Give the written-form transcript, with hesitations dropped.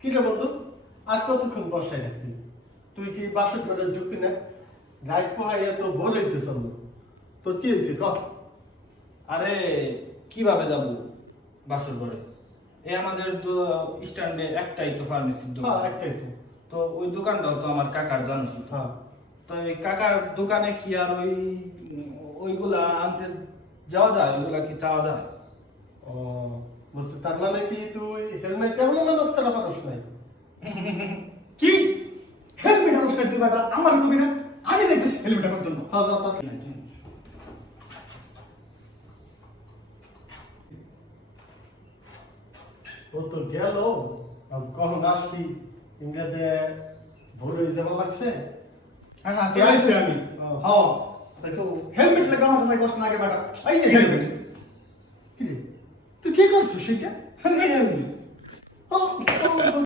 কি রে বন্ধু, আর কতক্ষণ বসায় থাকবি? তুই কি বাসর করে ঢুকবি না? রাত পোহাইয়া তো ভোর হইতে চলল। তোর কি হয়েছে ক? আরে কিভাবে যাব বাসর ঘরে? এই আমাদের তো স্ট্যান্ডে একটাই তো ফার্মেসির হ্যাঁ, দোকান। একটাই তো। তো ওই দোকানটাও তো আমার কাকার, জানিস তো। হ্যাঁ। তো এই কাকার দোকানে কি আর ওইগুলা আনতে যাওয়া যায়? ওইগুলা কি চাওয়া যায়? ও, বুঝছি। তার মানে কি তুই হেলমেট এমন মানুষ করা পারস নাই? কি হেলমেট অনুষ্ঠান তুই বেটা আমার কবি না, আমি যাইতেছি হেলমেট আমার জন্য। হ্যাঁ, যা তা। ও তো গেল, আর কখন আসবি? ইংরেজে ভোর হয়ে যাওয়া লাগছে। হ্যাঁ হ্যাঁ চলে আসছি আমি। হ্যাঁ দেখো, হেলমেট লাগা আমার কাছে কষ্ট লাগে বেটা, এই যে হেলমেট। কি রে, তুই কি করছিস সেটা? হেলমেট ও, ও,